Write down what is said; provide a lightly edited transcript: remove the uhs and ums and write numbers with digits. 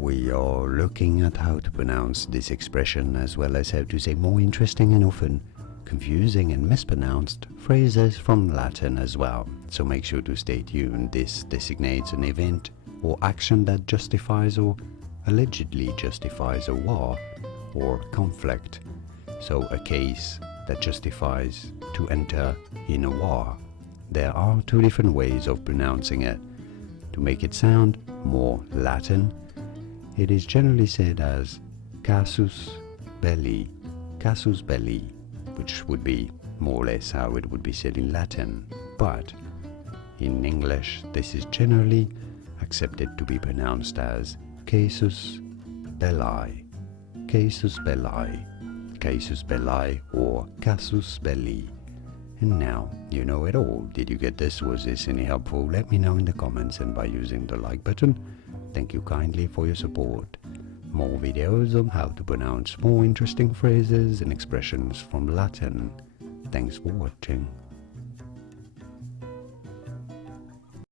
we are looking at how to pronounce this expression as well as how to say more interesting and often confusing and mispronounced phrases from Latin as well. So make sure to stay tuned. This designates an event or action that justifies or allegedly justifies a war or conflict. So a case that justifies to enter in a war. There are two different ways of pronouncing it. To make it sound more Latin, it is generally said as Casus Belli, Casus Belli, which would be more or less how it would be said in Latin. But in English, this is generally accepted to be pronounced as Casus Belli, Casus Belli, Casus Belli, or Casus Belli. And now you know it all. Did you get this? Was this any helpful? Let me know in the comments and by using the like button. Thank you kindly for your support. More videos on how to pronounce more interesting phrases and expressions from Latin. Thanks for watching.